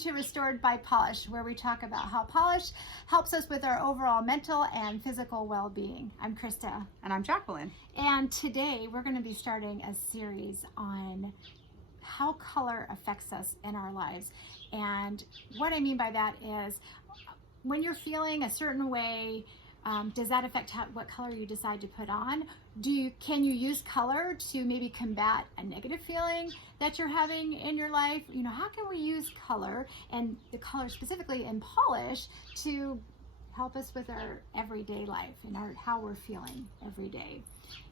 to Restored by Polish, where we talk about how polish helps us with our overall mental and physical well-being. I'm Krista. And I'm Jacqueline. And today we're going to be starting a series on how color affects us in our lives. And what I mean by that is when you're feeling a certain way, does that affect what color you decide to put on? Can you use color to maybe combat a negative feeling that you're having in your life? You know, how can we use color, and the color specifically in polish, to help us with our everyday life and how we're feeling every day?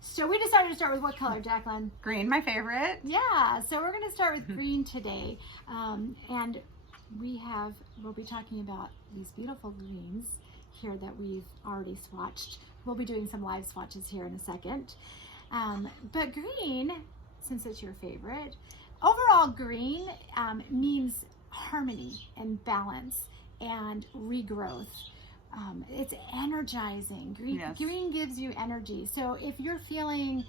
So we decided to start with what color, Jacqueline? Green, my favorite. Yeah, so we're going to start with green today. And we'll be talking about these beautiful greens here that we've already swatched. We'll be doing some live swatches here in a second. But green, since it's your favorite, overall green means harmony and balance and regrowth. It's energizing. Green gives you energy. So if you're feeling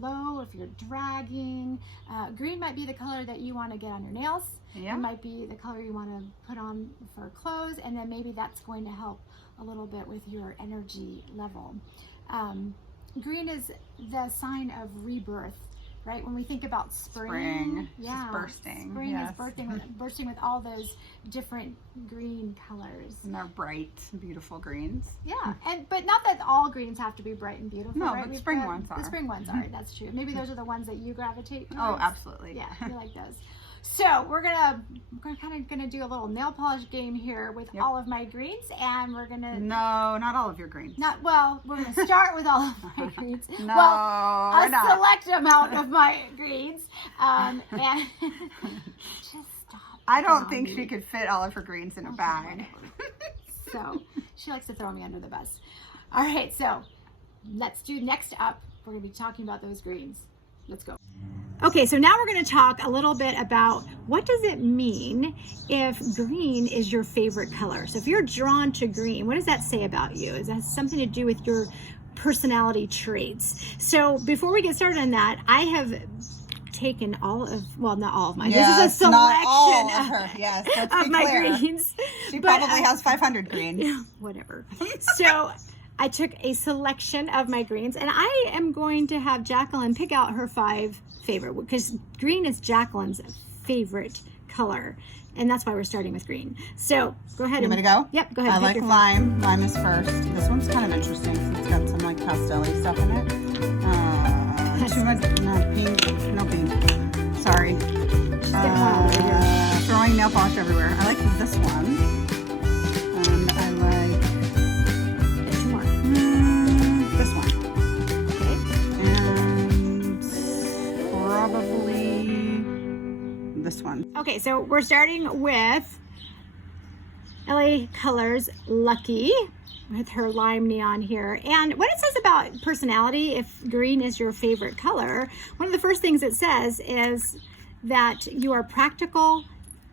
low, if you're dragging, green might be the color that you want to get on your nails. Yeah. It might be the color you want to put on for clothes, and then maybe that's going to help a little bit with your energy level. Green is the sign of rebirth, right? When we think about spring, yeah, is bursting. Spring is bursting with all those different green colors. And they're bright, beautiful greens. Yeah, but not that all greens have to be bright and beautiful. No, right? but spring ones are. The spring ones are. That's true. Maybe those are the ones that you gravitate towards. Oh, absolutely. Yeah, you like those. So we're gonna do a little nail polish game here with all of my greens, and we're gonna not all of your greens. We're gonna start with all of my greens. No, a select amount of my greens, and just stop. I don't think she could fit all of her greens in a bag. So she likes to throw me under the bus. All right, so let's do next up. We're gonna be talking about those greens. Let's go. Okay, so now we're going to talk a little bit about what does it mean if green is your favorite color. So if you're drawn to green, what does that say about you? Is that something to do with your personality traits? So before we get started on that, I have taken not all of mine. Yes, this is a selection not all of her. Yes, let's of be my clear. greens. She probably has 500 greens. Yeah, whatever. So I took a selection of my greens, and I am going to have Jacqueline pick out her 5 favorite, because green is Jacqueline's favorite color, and that's why we're starting with green. So go ahead. You want me to go? Yep, go ahead. I like lime. Lime is first. This one's kind of interesting since it's got some like pastel-y stuff in it. Too much, no pink. Sorry. Throwing nail polish everywhere. I like this one. And I like this one. Okay. And probably this one. Okay, so we're starting with LA Colors Lucky with her lime neon here. And what it says about personality, if green is your favorite color, one of the first things it says is that you are practical,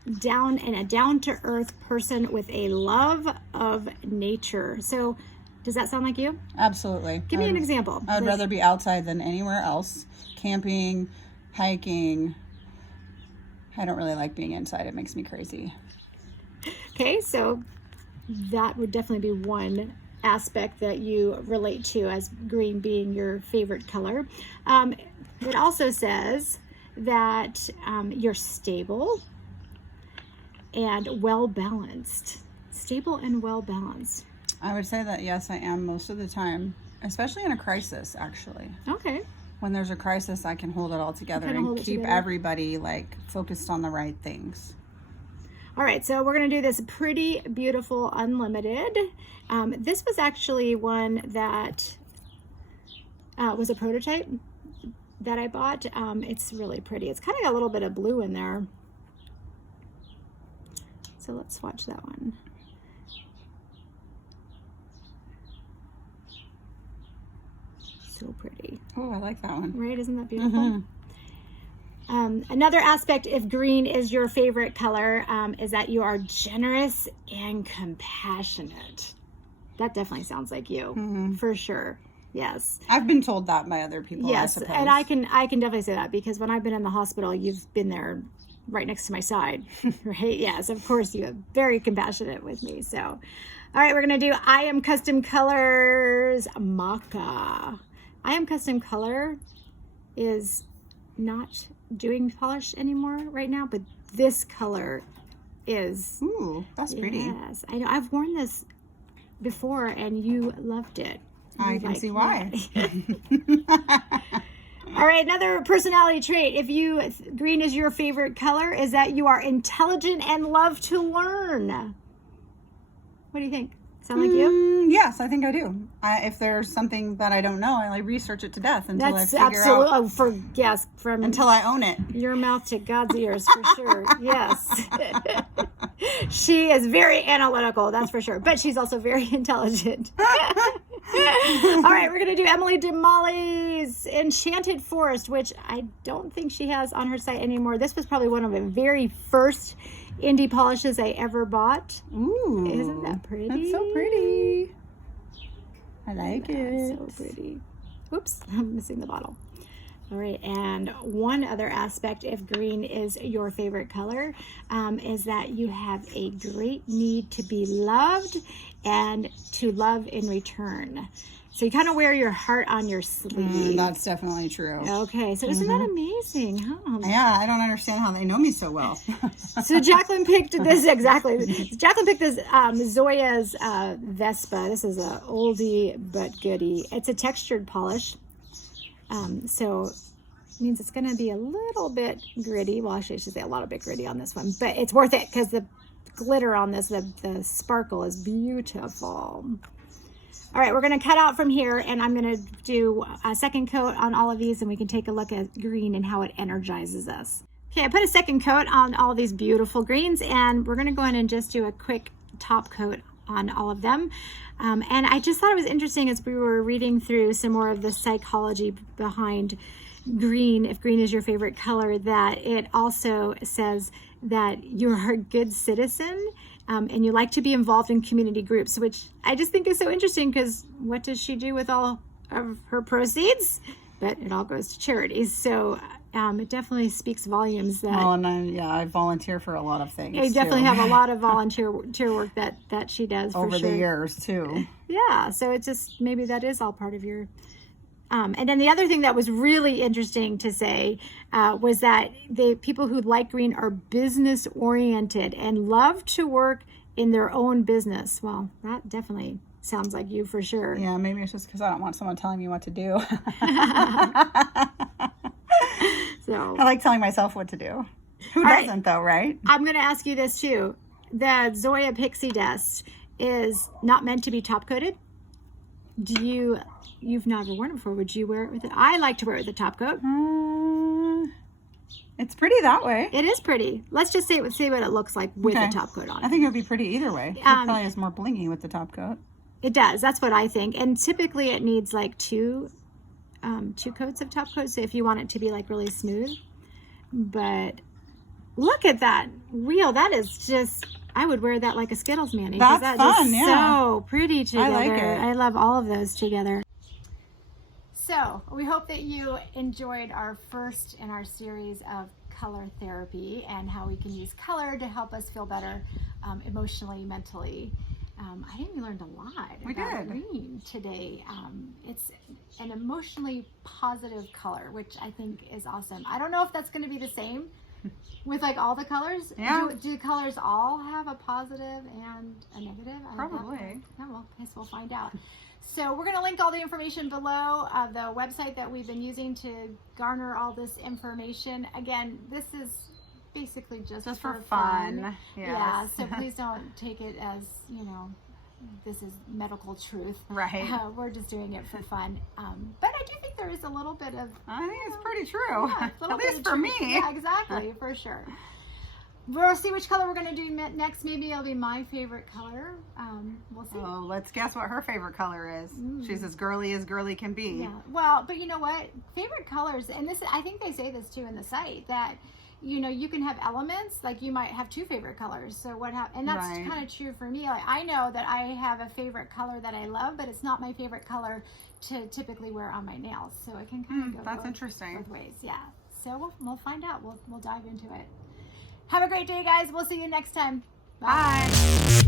a down-to-earth person with a love of nature. So does that sound like you? Absolutely. Give me an example. I would rather be outside than anywhere else. Camping, hiking. I don't really like being inside. It makes me crazy. Okay, so that would definitely be one aspect that you relate to as green being your favorite color. It also says that you're stable and well-balanced. Stable and well-balanced. I would say that, yes, I am most of the time, especially in a crisis, actually. Okay. When there's a crisis, I can hold it all together and keep everybody like focused on the right things. All right, so we're going to do this Pretty Beautiful Unlimited. This was actually one that was a prototype that I bought. It's really pretty. It's kind of got a little bit of blue in there. So let's swatch that one. So pretty. Oh, I like that one. Right, isn't that beautiful? Another aspect, if green is your favorite color, is that you are generous and compassionate. That definitely sounds like you, for sure. Yes. I've been told that by other people. Yes, I suppose. and I can definitely say that because when I've been in the hospital, you've been there right next to my side, right? Yes, of course you are very compassionate with me. So, all right, we're going to do I Am Custom Colors Maca. I Am Custom Color is not doing polish anymore right now, but this color is. Ooh, that's pretty. Yes, I know. I've worn this before and you loved it. I can see why. All right, another personality trait. If green is your favorite color, is that you are intelligent and love to learn. What do you think? Sound like you? Yes, I think I do. If there's something that I don't know, I reach it to death until I figure out. From until I own it. Your mouth to God's ears, for sure. Yes. She is very analytical, that's for sure. But she's also very intelligent. All right, we're going to do Emily DeMolly's Enchanted Forest, which I don't think she has on her site anymore. This was probably one of the very first indie polishes I ever bought. Ooh. Isn't that pretty? That's so pretty. I like it. So pretty. Oops, I'm missing the bottle. All right, and one other aspect, if green is your favorite color, is that you have a great need to be loved and to love in return. So you kind of wear your heart on your sleeve. That's definitely true. Okay, so isn't that amazing? Huh? Yeah, I don't understand how they know me so well. So Jacqueline picked this, exactly. Jacqueline picked this Zoya's Vespa. This is a oldie but goodie. It's a textured polish. So it means it's going to be a little bit gritty. Well, actually, I should say a little bit gritty on this one, but it's worth it because the glitter on this, the sparkle is beautiful. All right, we're going to cut out from here, and I'm going to do a second coat on all of these, and we can take a look at green and how it energizes us. Okay, I put a second coat on all these beautiful greens, and we're going to go in and just do a quick top coat on all of them. And I just thought it was interesting as we were reading through some more of the psychology behind green, if green is your favorite color, that it also says that you're a good citizen and you like to be involved in community groups, which I just think is so interesting because what does she do with all of her proceeds? But it all goes to charities. So it definitely speaks volumes that. Oh, and I volunteer for a lot of things. You definitely have a lot of volunteer work that she does over the years too. Yeah, so it's just maybe that is all part of your. And then the other thing that was really interesting to say was that the people who like green are business oriented and love to work in their own business. Well, that definitely sounds like you for sure. Yeah, maybe it's just because I don't want someone telling me what to do. So I like telling myself what to do. Who doesn't though, right? I'm going to ask you this too. The Zoya Pixie Dust is not meant to be top coated. You've never worn it before. Would you wear it with it? I like to wear it with a top coat. It's pretty that way. It is pretty. Let's just see what it looks like with a top coat on it. I think it would be pretty either way. It probably has more blingy with the top coat. It does. That's what I think. And typically it needs like two coats of top coat. So if you want it to be like really smooth. But look at that wheel. That is just, I would wear that like a Skittles mani. That's fun, just so pretty together. I like it. I love all of those together. So we hope that you enjoyed our first in our series of color therapy and how we can use color to help us feel better emotionally, mentally. I think we learned a lot about green today. It's an emotionally positive color, which I think is awesome. I don't know if that's going to be the same with like all the colors. Yeah. Do the colors all have a positive and a negative? Probably. Well, I guess we'll find out. So we're going to link all the information below the website that we've been using to garner all this information. Again, this is basically just for fun. Yeah, so please don't take it as, this is medical truth. Right. We're just doing it for fun. But I do think there is a little bit of... I think it's pretty true. Yeah, at least for me. Yeah, exactly, for sure. We'll see which color we're going to do next. Maybe it'll be my favorite color. We'll see. Oh, let's guess what her favorite color is. She's as girly can be. Yeah. Well, but you know what? Favorite colors, and this, I think they say this too in the site, that you can have elements, like you might have two favorite colors. So and that's kind of true for me. Like I know that I have a favorite color that I love, but it's not my favorite color to typically wear on my nails. So it can kind of go interesting. both ways. Yeah. So we'll find out. We'll dive into it. Have a great day, guys. We'll see you next time. Bye.